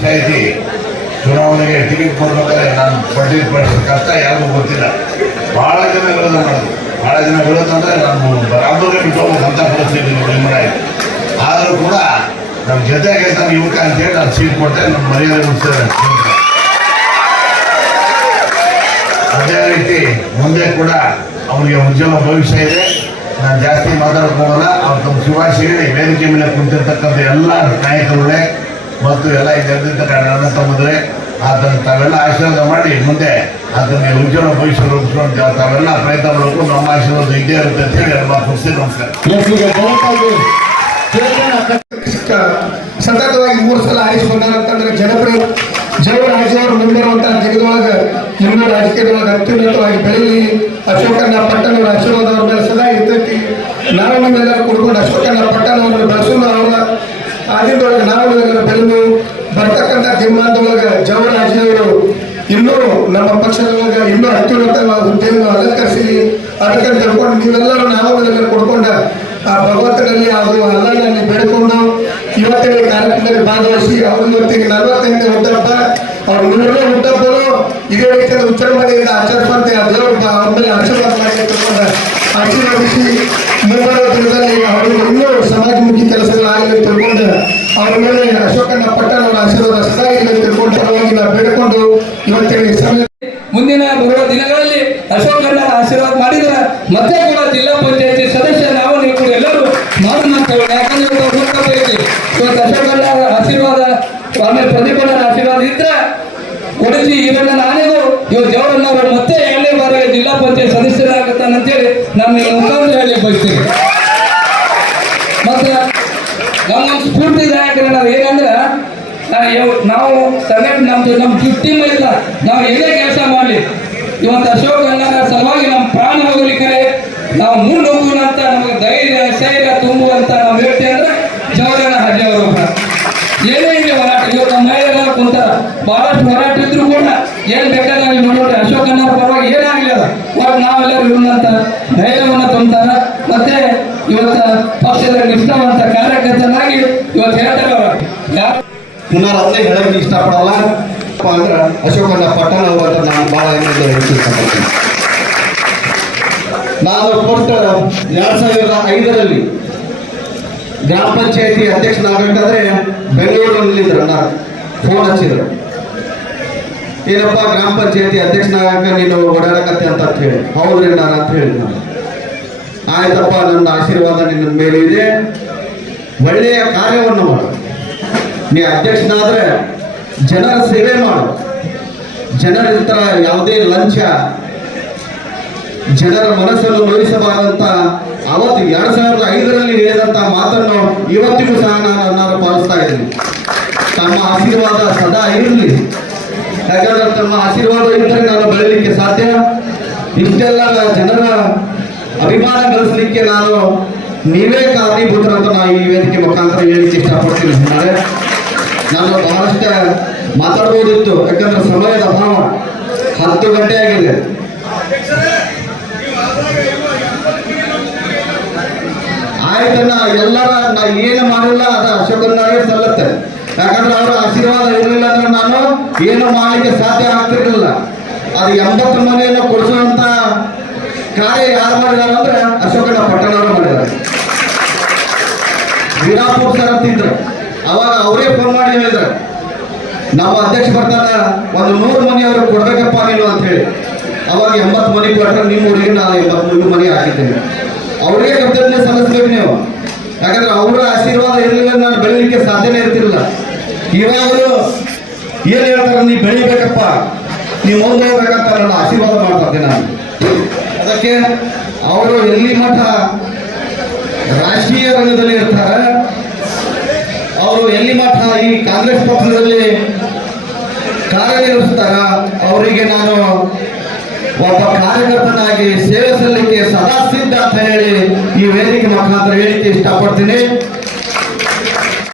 ಪಂಚಾಯಿತಿ ಚುನಾವಣೆಗೆ ಟಿಕೆಟ್ ಕೊಡ್ಬೇಕಾದ್ರೆ ನಾನು ಪಟ್ಟಿದ ಕಷ್ಟ ಯಾರಿಗೂ ಗೊತ್ತಿಲ್ಲ. ಭಾಳ ಜನ ವಿರೋಧ ಮಾಡೋದು, ಭಾಳ ಜನ ವಿರೋಧ ಅಂದರೆ ನಾನು ಬರಾಬರಿ ಬಿಟ್ಟು ಹೋಗ್ಬೇಕಂತ ಪರಿಸ್ಥಿತಿ ನಿರ್ಮಾಣ. ಆದರೂ ಕೂಡ ನಮ್ಮ ಜೊತೆಗೆ ನಮ್ಮ ಯುವಕ ಅಂತೇಳಿ ನಾನು ಸೀಟ್ ಕೊಟ್ಟೆ, ನಮ್ಮ ಮರ್ಯಾದೆ ಮುಗಿಸ್ತೇನೆ. ಅದೇ ರೀತಿ ಮುಂದೆ ಕೂಡ ಅವನಿಗೆ ಉಜ್ವಲ ಭವಿಷ್ಯ ಇದೆ. ನಾನು ಜಾಸ್ತಿ ಮಾತಾಡೋಕೆ ಹೋಗಲ್ಲ. ಅವ್ರು ತಮ್ಮ ಶುಭಾಶಯ ಹೇಳಿ ವೇದಿಕೆ ಮೇಲೆ ಕುಂತಿರ್ತಕ್ಕಂಥ ಎಲ್ಲ ನಾಯಕರುಗಳೇ ಮತ್ತು ಎಲ್ಲ ಇದ್ದಿರ್ತಕ್ಕ ನನ್ನ ತಮ್ಮದ್ರೆ ಅದನ್ನು ತಾವೆಲ್ಲ ಆಶೀರ್ವಾದ ಮಾಡಿ ಮುಂದೆ ಅದನ್ನು ಉಜ್ವಲ ಭವಿಷ್ಯ ರೂಪಿಸ್ಕೊಂಡು ತಾವೆಲ್ಲ ಪ್ರಯತ್ನ ಮಾಡಬೇಕು. ನಮ್ಮ ಆಶೀರ್ವಾದ ಇದ್ದೇ ಇರುತ್ತೆ ಅಂತ ಹೇಳಿ ಎಲ್ಲ ಖುಷಿ. ನಮಸ್ಕಾರ. ಸತತವಾಗಿ 3 ಸಲ ಆರಿಸಿಕೊಂಡಂತಂದ್ರೆ ಜನಪ್ರಿಯ ಜಯರಾಜ್ ಅವರು ಮುಂದಿರುವಂತಹ ಜಗದೊಳಗೆ ಇನ್ನೂ ರಾಜಕೀಯದೊಳಗೆ ಅತ್ಯುನ್ನತವಾಗಿ ಬೆಳೆಯಲಿ. ಅಶೋಕಣ್ಣ ಪಟ್ಟಣವರ ಆಶೀರ್ವಾದ ಅವ್ರ ಮೇಲೆ ಸದಾ ಇರ್ತೈತಿ. ನಾವು ನಿಮ್ಮೆಲ್ಲರೂ ಕುಡ್ಕೊಂಡು ಅಶೋಕಣ್ಣ ಪಟ್ಟಣವನ್ನು ಬೆಳೆಸೋದು ಅವರ ಆದಿದೊಳಗೆ ನಾವು ಎಲ್ಲರೂ ಬೆಳೆದು ಬರ್ತಕ್ಕಂಥ ದಿಮ್ಮಾಂತೊಳಗೆ ಜಯರಾಜ್ ಅವರು ಇನ್ನೂ ನಮ್ಮ ಪಕ್ಷದೊಳಗೆ ಇನ್ನೂ ಅತ್ಯುನ್ನತವಾದ ಹುದ್ದೆಯನ್ನು ಅಲಂಕರಿಸಿ ಅದಕ್ಕೆ ತಿಳ್ಕೊಂಡು ನೀವೆಲ್ಲರೂ ನಾವು ಎಲ್ಲರೂ ಕೊಡ್ಕೊಂಡ ಆ ಭಗವಂತನಲ್ಲಿ ಅದು ಅಲ್ಲನಲ್ಲಿ ಬೆಳೆಕೊಂಡು ಇವತ್ತಿನ ಕಾರ್ಯಕ್ರಮದಲ್ಲಿ ಭಾಗವಹಿಸಿ ಅವರು ಇವತ್ತಿಗೆ 45ನೇ ಹುಟ್ಟಹಬ್ಬ, ಅವ್ರ 100ನೇ ಹುಟ್ಟಹಬ್ಬನು ಇದೇ ರೀತಿಯ ವಿಜೃಂಭಣೆಯಿಂದ ಆಚರಿಸುವಂತೆ ಆ ದೇವರು ಅವ್ರ ಮೇಲೆ ಆಶೀರ್ವಾದ ಮಾಡಿ ಆಶೀರ್ವದಿಸಿ ಮುಂಬರುವ ದಿನದಲ್ಲಿ ಅವರು ಇನ್ನೂ ಸಮಾಜಮುಖಿ ಕೆಲಸಗಳಾಗಲಿ ತಿಳ್ಕೊಂಡು ಅವ್ರ ಮೇಲೆ ಅಶೋಕಣ್ಣ ಪಟ್ಟಣ ಅವರ ಆಶೀರ್ವಾದ ಸದಾ ಇಲ್ಲ ತಿಳ್ಕೊಂಡು ಪರವಾಗಿ ನಾವು ಬೇಡಿಕೊಂಡು ಇವತ್ತಿನ ಸಮಯ ಮುಂದಿನ ಬರುವ ದಿನಗಳಲ್ಲಿ ಅಶೋಕಣ್ಣ ಆಶೀರ್ವಾದ ಮಾಡಿದರೆ ಮತ್ತೆ ಕೂಡ ಜಿಲ್ಲಾ ಪಂಚಾಯತಿ ಸದಸ್ಯ ನಾವು ನೀವು ಕೂಡ ಎಲ್ಲರೂ ಮಾತನಾಡ್ತೇವೆ. ಯಾಕಂದ್ರೆ ಇವತ್ತು ಅಶೋಕಣ್ಣ ಆಶೀರ್ವಾದ ಆಮೇಲೆ ಪ್ರದೀಪಣ್ಣನ ಆಶೀರ್ವಾದ ಇದ್ರೆ ಕೊಡಿಸಿ ಇವನ್ನ ನಾನಿಗೂ ಇವತ್ತು ದೇವರನ್ನವರು ಮತ್ತೆ 2ನೇ ಬಾರಿಗೆ ಜಿಲ್ಲಾ ಪಂಚಾಯತ್ ಸದಸ್ಯರಾಗುತ್ತಾನಂತೇಳಿ ನಾನು ನಿಮ್ಮ ಮುಖಾಂತರ ಹೇಳಿ ಬಯಸ್ತೀನಿ. ಮತ್ತೆ ನಮ್ಮೊಂದು ಸ್ಫೂರ್ತಿದಾಯಕ ಏನಂದ್ರೆ ನಾವು ಸಂಘಟನೆ ನಮ್ಮ ಟೀಮ್ ಇಲ್ಲ, ನಾವು ಎಲ್ಲೇ ಕೆಲಸ ಮಾಡಲಿ ಇವತ್ತು ಅಶೋಕಣ್ಣನ ಸಲುವಾಗಿ ನಮ್ಮ ಪ್ರಾಣ ಹೋಗಲಿಕ್ಕೆ ನಾವು ಮುಂದೆ ಹೋಗೋಣ ಅಂತ ನಮಗೆ ಧೈರ್ಯ ಶೈರ್ಯ ತುಂಬುವಂತ ನಾವು ಹೇಳ್ತೀವಿ ಅಂದ್ರೆ ಜವರಣ್ಣ ಹಜೆ ಅವರು ಏನೇ ಇದೆ ಹೋರಾಟ. ಇವತ್ತು ನಮ್ಮ ಮಹಿಳೆಯರೆಲ್ಲ ಕುಂತಾರ, ಬಹಳಷ್ಟು ಹೋರಾಟ ಇದ್ರು ಕೂಡ ಏನ್ ಬೇಕಾದ್ರೆ ನಾವು ನೋಡೋಣ ಅಶೋಕಣ್ಣ ಪರವಾಗಿ ಏನಾಗಲಿಲ್ಲ ನಾವೆಲ್ಲರೂ ಇರುವಂತ ಧೈರ್ಯವನ್ನು ತುಂಬ್ತಾರ. ಮತ್ತೆ ಇವತ್ತು ಪಕ್ಷದ ನಿಷ್ಠಾವಂತ ಕಾರ್ಯಕರ್ತನಾಗಿ ಇವತ್ತು ಹೇಳ್ತಾರೆ ಅವರು ಯಾರು ಪುನರವನ್ನೇ ಹೇಳಕ್ಕೆ ಇಷ್ಟಪಡಲ್ಲ ಅಂದ್ರೆ ಅಶೋಕಣ್ಣ ಪಟ್ಟಣ ಅವರು ಅಂತ ನಾನು ಭಾಳ ಹೆಮ್ಮೆಯಿಂದ ಹೇಳಕ್ಕೆ ಇಷ್ಟಪಡ್ತೀನಿ. ನಾನು ಕೊಟ್ಟ 2005ರಲ್ಲಿ ಗ್ರಾಮ ಪಂಚಾಯತಿ ಅಧ್ಯಕ್ಷನಾಗಬೇಕಾದ್ರೆ ಬೆಂಗಳೂರಿನಲ್ಲಿದ್ದರು. ನಾನು ಫೋನ್ ಹಚ್ಚಿದ್ರು, ಏನಪ್ಪ ಗ್ರಾಮ ಪಂಚಾಯತಿ ಅಧ್ಯಕ್ಷನಾಗಕ್ಕೆ ನೀನು ಓಡಾಡಕತ್ತೆ ಅಂತ ಹೇಳಿ. ಹೌದ್ರಿ ನಾನು ಅಂತ ಹೇಳಿ ನಾನು ಆಯ್ತಪ್ಪ, ನನ್ನ ಆಶೀರ್ವಾದ ನಿನ್ನ ಮೇಲೆ ಇದೆ, ಒಳ್ಳೆಯ ಕಾರ್ಯವನ್ನು ಮಾಡು, ನೀ ಅಧ್ಯಕ್ಷನಾದ್ರೆ ಜನರ ಸೇವೆ ಮಾಡು, ಜನರ ಹತ್ರ ಯಾವುದೇ ಲಂಚ ಜನರ ಮನಸ್ಸನ್ನು ನೋಯಿಸಬಾರಂತ ಅವತ್ತು 2005ರಲ್ಲಿ ಹೇಳಿದಂತ ಮಾತನ್ನು ಇವತ್ತಿಗೂ ಸಹ ನಾನು ಪಾಲಿಸ್ತಾ ಇದ್ದೀನಿ. ತಮ್ಮ ಆಶೀರ್ವಾದ ಸದಾ ಇರಲಿ, ಯಾಕಂದ್ರೆ ತಮ್ಮ ಆಶೀರ್ವಾದ ಇದ್ದರೆ ನಾನು ಬೆಳಲಿಕ್ಕೆ ಸಾಧ್ಯ. ಇಷ್ಟೆಲ್ಲ ಜನರ ಅಭಿಮಾನ ಗಳಿಸಲಿಕ್ಕೆ ನೀವೇ ಕಾರಣೀಭೂತರಂತ ನಾನು ಈ ವೇದಿಕೆ ಮುಖಾಂತರ ಹೇಳಿಕ್ಕೆ ಇಷ್ಟಪಡ್ತೀನಿ. ನಾನು ಬಹಳಷ್ಟು ಮಾತಾಡ್ಬೋದಿತ್ತು, ಯಾಕಂದ್ರೆ ಸಮಯದ ಅಭಾವ. 10 ಗಂಟೆ ಆಗಿದೆ. ಆಯ್ತನ್ನ ಎಲ್ಲರ ನಾ ಏನು ಮಾಡಿಲ್ಲ ಅದು ಅಶೋಕಣ್ಣಗೆ ಸಲ್ಲತ್ತೆ. ಯಾಕಂದ್ರೆ ಅವರ ಆಶೀರ್ವಾದ ಇರಲಿಲ್ಲ ಅಂದ್ರೆ ನಾನು ಏನು ಮಾಡಲಿಕ್ಕೆ ಸಾಧ್ಯ ಆಗ್ತಿರ್ಲಿಲ್ಲ. ಅದು 80 ಮನೆಯನ್ನು ಕೊಡಿಸುವಂತ ಕಾರ್ಯ ಯಾರು ಮಾಡಿದಾರೆ ಅಂದ್ರೆ ಅಶೋಕಣ್ಣ ಪಟ್ಟಣವರು ಮಾಡಿದ್ದಾರೆ. ವೀರಾಪುರ ಸರ್ ಅಂತಿದ್ರು, ಅವಾಗ ಅವರೇ ಫೋನ್ ಮಾಡಿ ಹೇಳಿದ್ರು, ನಮ್ಮ ಅಧ್ಯಕ್ಷ ಬರ್ತಾನ ಒಂದು 100 ಮನೆ ಅವ್ರಿಗೆ ಕೊಡ್ಬೇಕಪ್ಪ ನೀನು ಅಂತ ಹೇಳಿ. ಅವಾಗ 80 ಮನೆ ಕೊಟ್ಟರೆ ನಿಮ್ಮ ಊರಿಗೆ ನಾನು 83 ಮನೆ ಹಾಕಿದ್ದೇನೆ. ಅವ್ರಿಗೆ ಕರ್ತವ್ಯ ಸಲ್ಲಿಸ್ಬೇಕು ನೀವು, ಯಾಕಂದ್ರೆ ಅವರ ಆಶೀರ್ವಾದ ಇರಲಿಲ್ಲ ನಾನು ಬೆಳೀಲಿಕ್ಕೆ ಸಾಧ್ಯನೇ ಇರ್ತಿರಲಿಲ್ಲ. ಇವಾಗಲೂ ಏನ್ ಹೇಳ್ತಾರೆ, ನೀ ಬೆಳಿಬೇಕಪ್ಪ, ನೀವು ಮುಂದೆ ಹೋಗ್ಬೇಕಂತ ನನ್ನ ಆಶೀರ್ವಾದ ಮಾಡ್ತಾರೆ ನಾನು. ಅದಕ್ಕೆ ಅವರು ಎಲ್ಲಿ ಮಠ ರಾಜಕೀಯ ರಂಗದಲ್ಲಿ ಇರ್ತಾರೆ, ಅವರು ಎಲ್ಲಿ ಮಠ ಈ ಕಾಂಗ್ರೆಸ್ ಪಕ್ಷದಲ್ಲಿ ಕಾರ್ಯನಿರ್ವಹಿಸ್ತಾರ, ಅವರಿಗೆ ನಾನು ಒಬ್ಬ ಕಾರ್ಯಕರ್ತನಾಗಿ ಸೇವೆ ಸಲ್ಲಿಕೆ ಸದಾ ಸಿದ್ಧ ಅಂತ ಹೇಳಿ ಈ ವೇದಿಕೆ ಮುಖಾಂತರ ಹೇಳಿಕೆ ಇಷ್ಟಪಡ್ತೀನಿ.